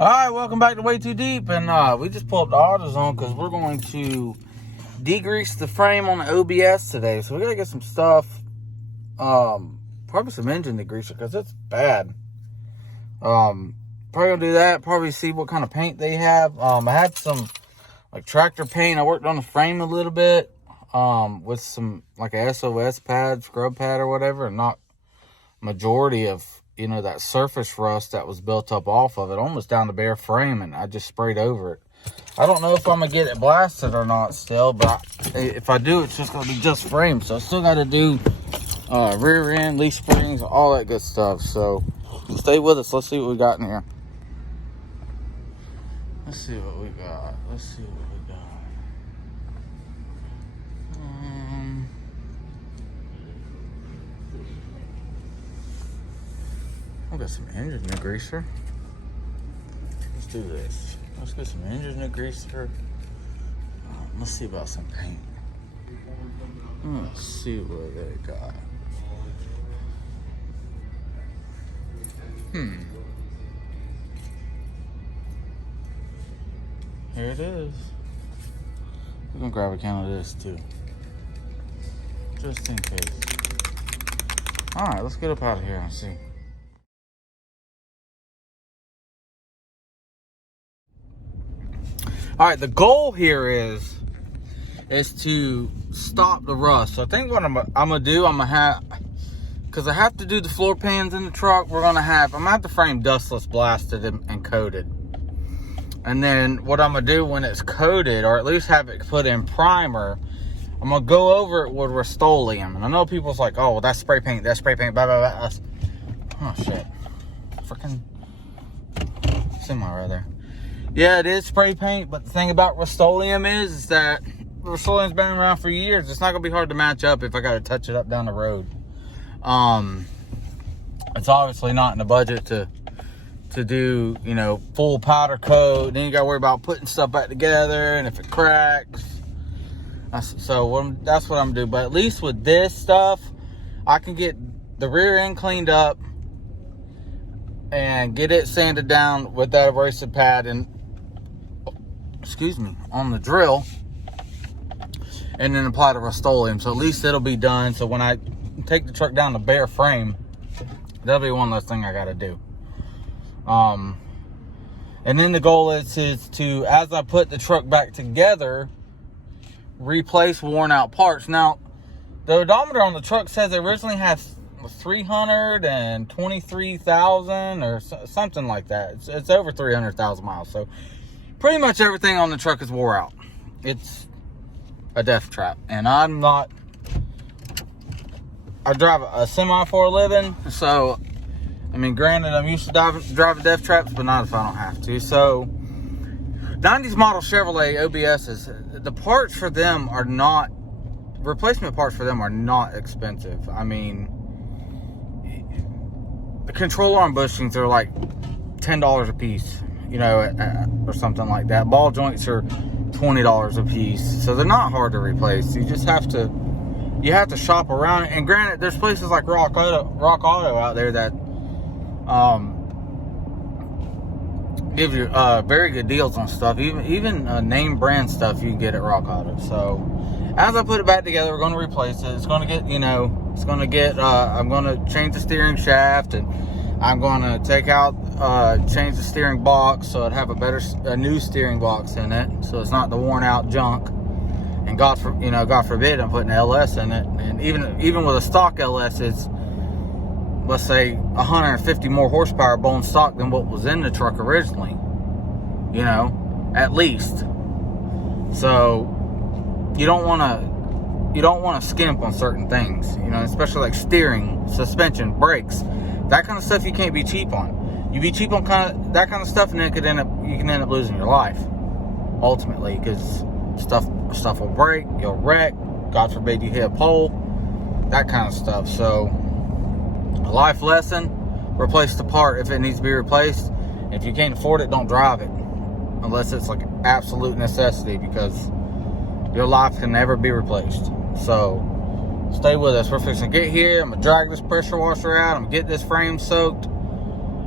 Alright, welcome back to Way Too Deep, and we just pulled up the AutoZone because we're going to degrease the frame on the OBS today. So we gotta get some stuff, probably some engine degreaser because it's bad. Probably gonna do that, probably see what kind of paint they have. I had some like tractor paint. I worked on the frame a little bit, with some like a SOS pad, scrub pad or whatever, and not majority of, you know, that surface rust that was built up off of it, almost down the bare frame, and I just sprayed over it. I don't know if I'm gonna get it blasted or not still, but if I do, it's just gonna be just frame. So I still gotta do rear end, leaf springs, all that good stuff. So stay with us. Let's see what we got in here. Let's see what we got. I've got some engine degreaser. Let's do this. Let's get some engine degreaser. Let's see about some paint. Let's see what they got. Here it is. We're gonna grab a can of this too, just in case. All right, let's get up out of here and see. All right, the goal here is to stop the rust. So I think what I'm gonna do, I'm gonna have, because I have to do the floor pans in the truck, I'm gonna have the frame dustless blasted and coated. And then what I'm gonna do when it's coated, or at least have it put in primer, I'm gonna go over it with Rust-Oleum. And I know people's like, oh, well, that's spray paint, blah, blah, blah. Oh, shit. Freaking semi right there. Yeah, it is spray paint, but the thing about Rust-Oleum is that Rust-Oleum's been around for years. It's not gonna be hard to match up if I gotta touch it up down the road. It's obviously not in the budget to do, you know, full powder coat. Then you gotta worry about putting stuff back together, and if it cracks. That's what I'm doing. But at least with this stuff, I can get the rear end cleaned up and get it sanded down with that abrasive pad and, on the drill, and then apply the Rust-Oleum. So at least it'll be done. So when I take the truck down to bare frame, that'll be one less thing I gotta do. And then the goal is to, as I put the truck back together, replace worn out parts. Now, the odometer on the truck says it originally has 323,000 or something like that. It's over 300,000 miles. So pretty much everything on the truck is wore out. It's a death trap. And I drive a semi for a living. So, I mean, granted, I'm used to driving death traps, but not if I don't have to. So, 90s model Chevrolet OBSs, the parts for them are not, replacement parts for them are not expensive. I mean, the control arm bushings are like $10 a piece, you know, or something like that. Ball joints are $20 a piece. So they're not hard to replace. You just have to, shop around. And granted, there's places like Rock Auto out there that give you very good deals on stuff. Even name brand stuff you can get at Rock Auto. So as I put it back together, we're going to replace it. It's going to get, I'm going to change the steering shaft, and I'm going to change the steering box so it have a new steering box in it, so it's not the worn out junk. And God forbid I'm putting LS in it. And even with a stock LS, it's, let's say, 150 more horsepower bone stock than what was in the truck originally, you know, at least. So you don't want to skimp on certain things, you know, especially like steering, suspension, brakes, that kind of stuff. You can't be cheap on. You be cheap on that kind of stuff, and then you can end up losing your life ultimately, because stuff will break, you'll wreck, God forbid you hit a pole, that kind of stuff. So a life lesson: replace the part if it needs to be replaced. If you can't afford it, don't drive it unless it's like absolute necessity, because your life can never be replaced. So stay with us. We're fixing to get here. I'm gonna drag this pressure washer out. I'm gonna get this frame soaked,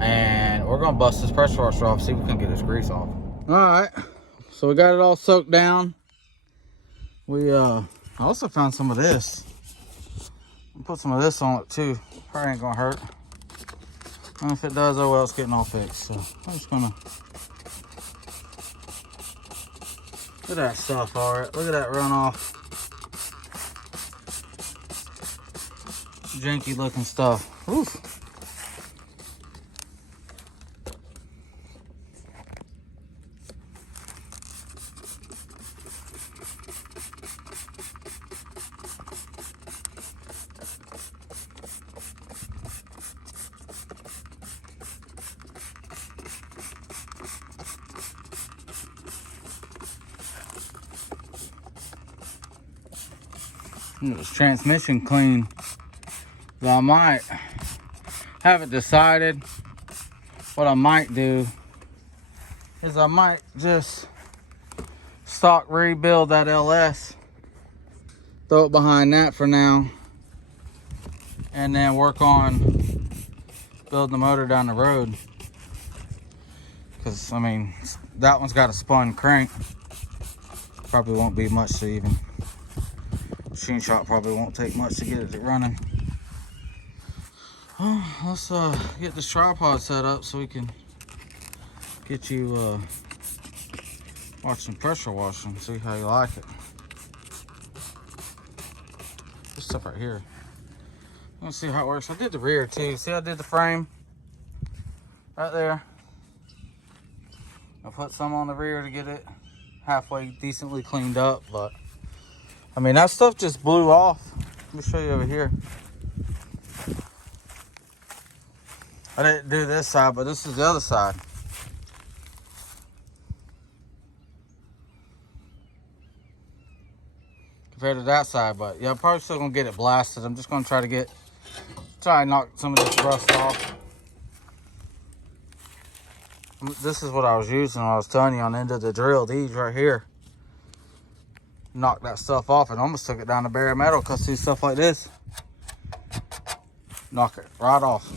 And we're gonna bust this pressure washer off, see if we can get this grease off. All right, so we got it all soaked down. We I also found some of this. I'll put some of this on it too. Probably ain't gonna hurt. And if it does, oh well, it's getting all fixed. So I'm just gonna, look at that stuff, all right. Look at that runoff. Janky looking stuff. Oof. This transmission clean. So I might, haven't decided. What I might do is I might just stock rebuild that LS, throw it behind that for now, and then work on building the motor down the road. Because I mean, that one's got a spun crank. Probably won't be much to even, machine shop probably won't take much to get it running. Oh, let's get this tripod set up so we can get you watching pressure washing, see how you like it. This stuff right here, let's see how it works. I did the rear too. See, I did the frame right there. I put some on the rear to get it halfway decently cleaned up, but I mean, that stuff just blew off. Let me show you over here. I didn't do this side, but this is the other side. Compared to that side, but yeah, I'm probably still gonna get it blasted. I'm just gonna try and knock some of this rust off. This is what I was using when I was telling you on the end of the drill. These right here. Knocked that stuff off and almost took it down to bare metal, because see stuff like this, knock it right off.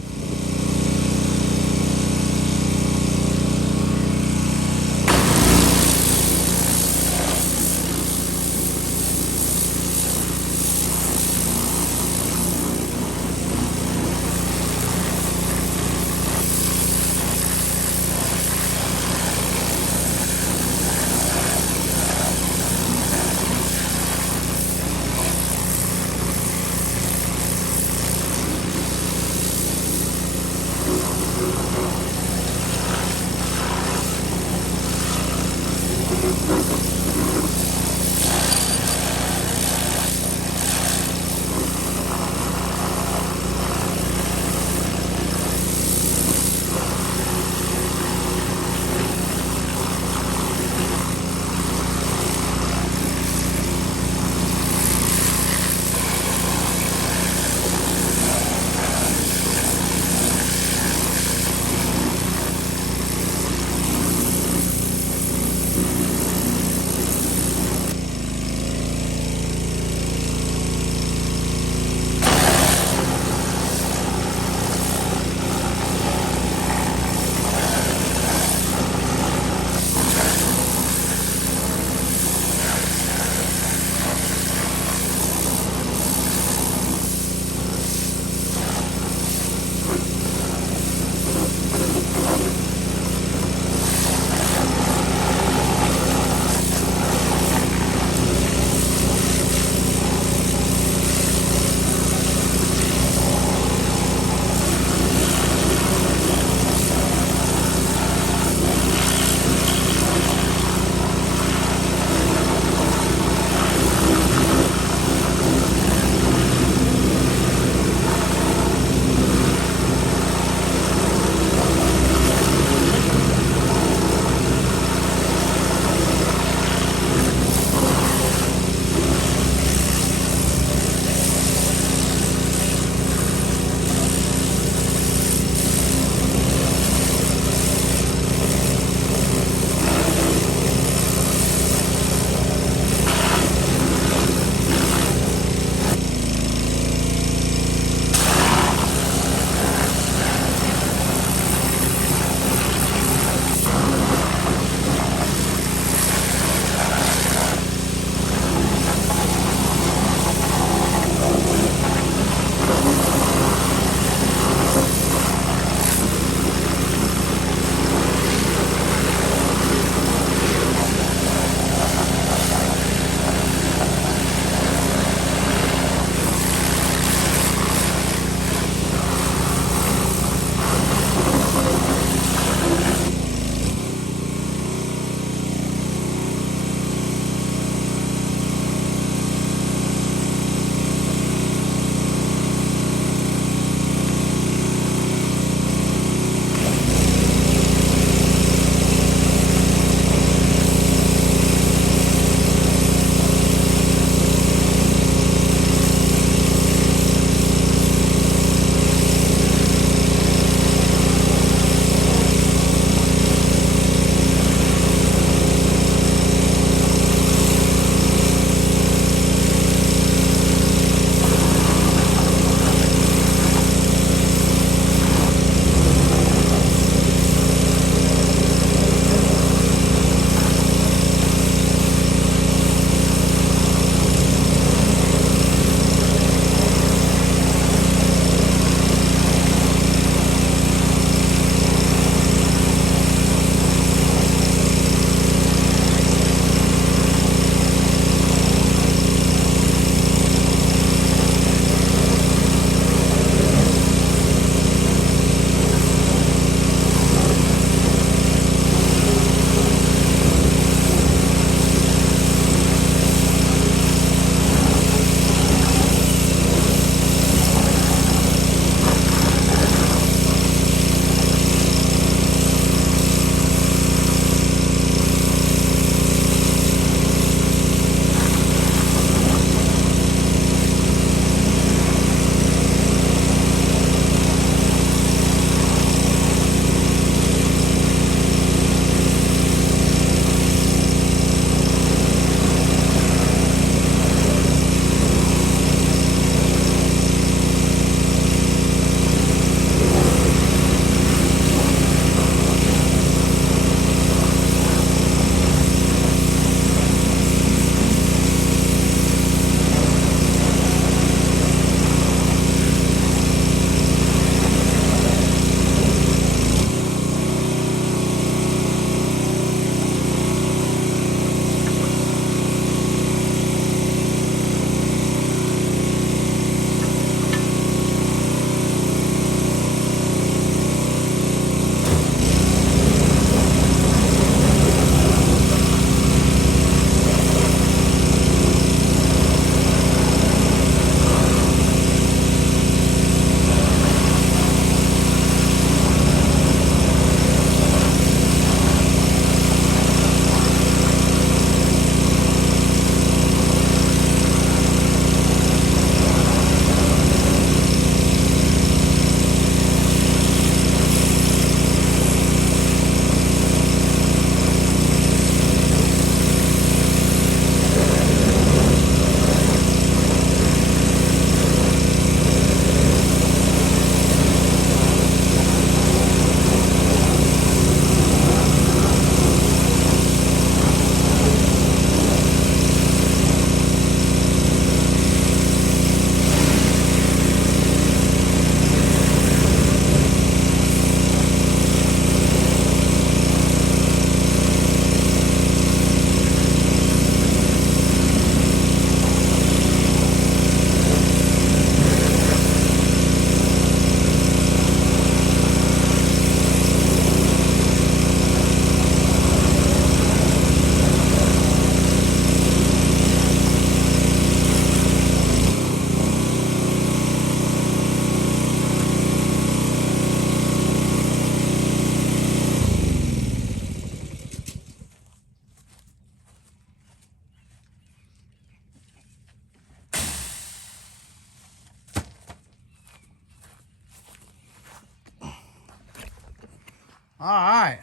All right.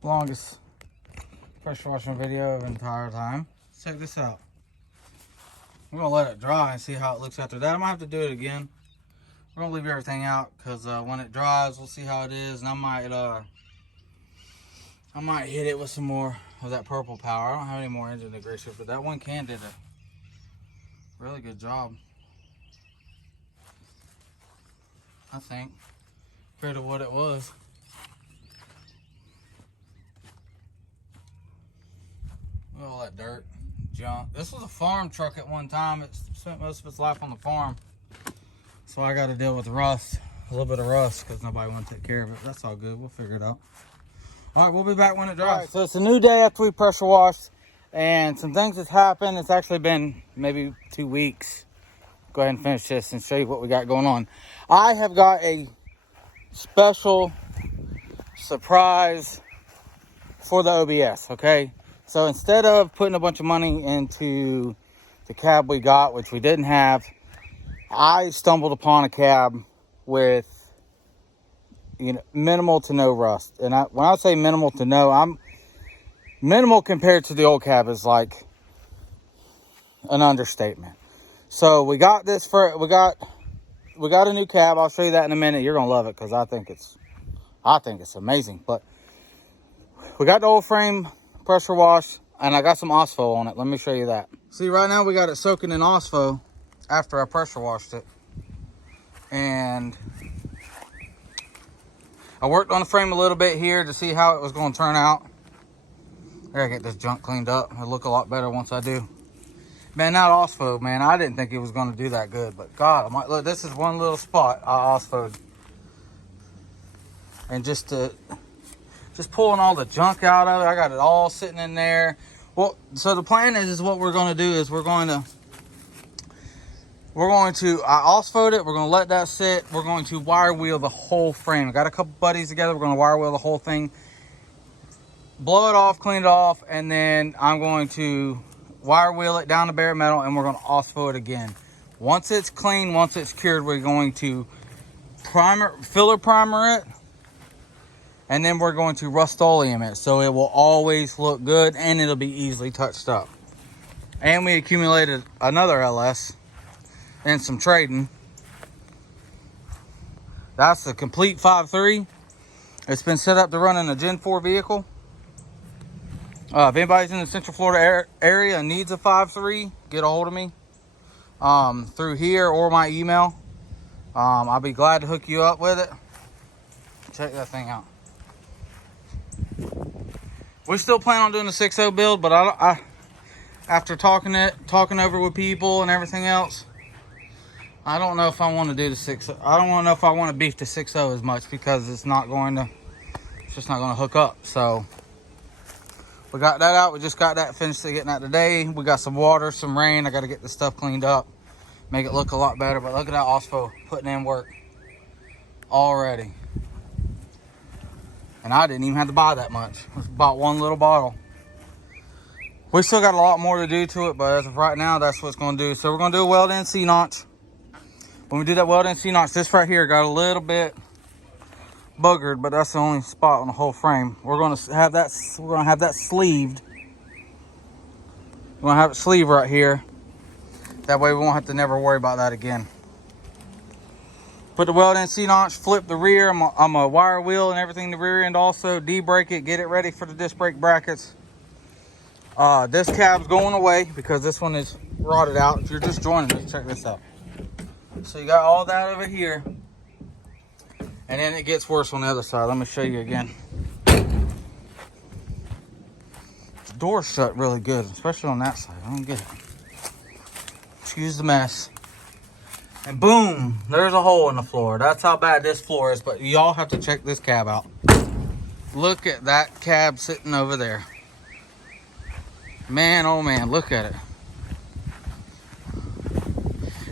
Longest pressure washing video of the entire time. Let's check this out. We're gonna let it dry and see how it looks after that. I might have to do it again. We're gonna leave everything out because when it dries, we'll see how it is, and I might hit it with some more of that purple power. I don't have any more engine degreaser, but that one can did a really good job, I think, compared to what it was. Look at all that dirt, junk. This was a farm truck at one time. It spent most of its life on the farm. So I got to deal with rust, a little bit of rust, because nobody wants to take care of it. That's all good. We'll figure it out. All right, we'll be back when it dries. Right, so it's a new day after we pressure washed, and some things have happened. It's actually been maybe 2 weeks. Go ahead and finish this and show you what we got going on. I have got a special surprise for the OBS, okay? So instead of putting a bunch of money into the cab we got, which we didn't have, I stumbled upon a cab with, you know, minimal to no rust. And when I say minimal to no, I'm minimal compared to the old cab is like an understatement. So we got this we got a new cab. I'll show you that in a minute. You're gonna love it because I think it's amazing. But we got the old frame pressure wash, and I got some Osfo on it. Let me show you that. See, right now we got it soaking in Osfo after I pressure washed it. And I worked on the frame a little bit here to see how it was going to turn out. I gotta get this junk cleaned up. It'll look a lot better once I do. Man, that Osfo, man, I didn't think it was going to do that good, but God, look, this is one little spot I Osfo'd. And just pulling all the junk out of it, I got it all sitting in there. Well, so the plan is what we're going to do is I Osfo'd it, we're going to let that sit, we're going to wire wheel the whole frame. I got a couple buddies together, we're going to wire wheel the whole thing, blow it off, clean it off, and then I'm going to wire wheel it down to bare metal, and we're going to Osfo it again. Once it's clean, once it's cured, we're going to filler primer it, and then we're going to Rust-Oleum it, so it will always look good and it'll be easily touched up. And we accumulated another LS and some trading. That's the complete 5.3. It's been set up to run in a Gen 4 vehicle. If anybody's in the Central Florida area and needs a 5.3, get a hold of me through here or my email. I'll be glad to hook you up with it. Check that thing out. We still plan on doing a 6.0 build, but I after talking over with people and everything else, I don't know if I want to do the 6.0. I don't know if I want to beef the 6.0 as much because it's just not going to hook up. So we got that out. We just got that finished getting that today. We got some water, some rain. I got to get this stuff cleaned up, make it look a lot better. But look at that Osfo putting in work already. And I didn't even have to buy that much. I just bought one little bottle. We still got a lot more to do to it, but as of right now, that's what it's going to do. So we're going to do a weld-in C-notch. When we do that weld-in C-notch, this right here got a little bit boogered, but that's the only spot on the whole frame. We're going to have that. We're going to have that sleeved. We're going to have it sleeved right here. That way, we won't have to never worry about that again. Put the weld in C-notch, flip the rear. I'm a wire wheel and everything in the rear end also. De-brake it, get it ready for the disc brake brackets. This cab's going away because this one is rotted out. If you're just joining us, check this out. So you got all that over here. And then it gets worse on the other side. Let me show you again. The door's shut really good, especially on that side. I don't get it. Excuse the mess. And boom, there's a hole in the floor. That's how bad this floor is, but y'all have to check this cab out. Look at that cab sitting over there. Man, oh man, look at it.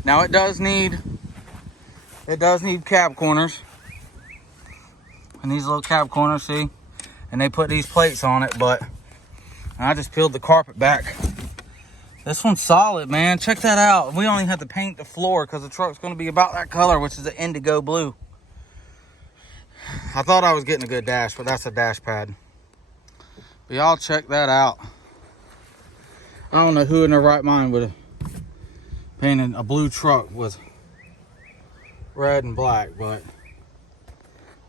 Now it does need cab corners. And these little cab corners, see? And they put these plates on it, but I just peeled the carpet back. This one's solid, man. Check that out. We only have to paint the floor because the truck's going to be about that color, which is an indigo blue. I thought I was getting a good dash, but that's a dash pad. But y'all check that out. I don't know who in their right mind would have painted a blue truck with red and black, but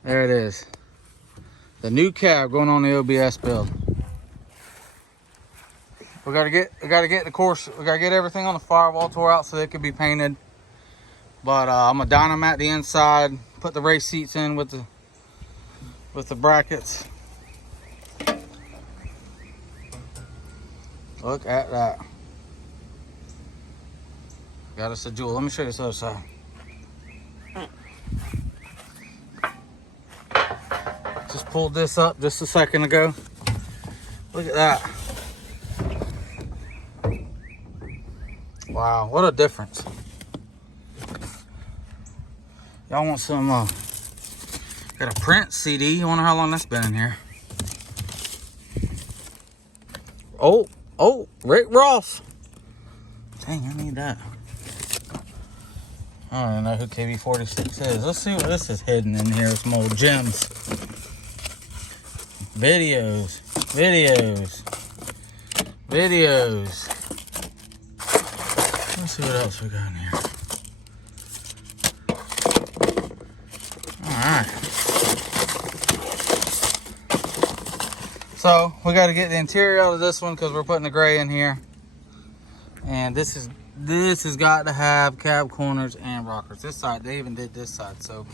there it is. The new cab going on the OBS build. We gotta get the course. We gotta get everything on the firewall tore out so they could be painted. But I'm gonna dynamat the inside, put the race seats in with the brackets. Look at that. Got us a Jewel. Let me show you this other side. Just pulled this up just a second ago. Look at that. Wow, what a difference. Y'all want some, got a Prince CD. You wonder how long that's been in here. Oh, Rick Ross. Dang, I need that. I don't even know who KB46 is. Let's see what this is hidden in here. Some old gems. Videos. Let's see what else we got in here. Alright. So, we got to get the interior out of this one because we're putting the gray in here. And this has got to have cab corners and rockers. This side, they even did this side. So,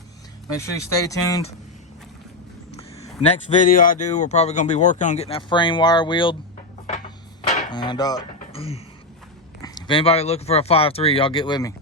make sure you stay tuned. Next video I do, we're probably going to be working on getting that frame wire wheeled. And if anybody looking for a 5.3, y'all get with me.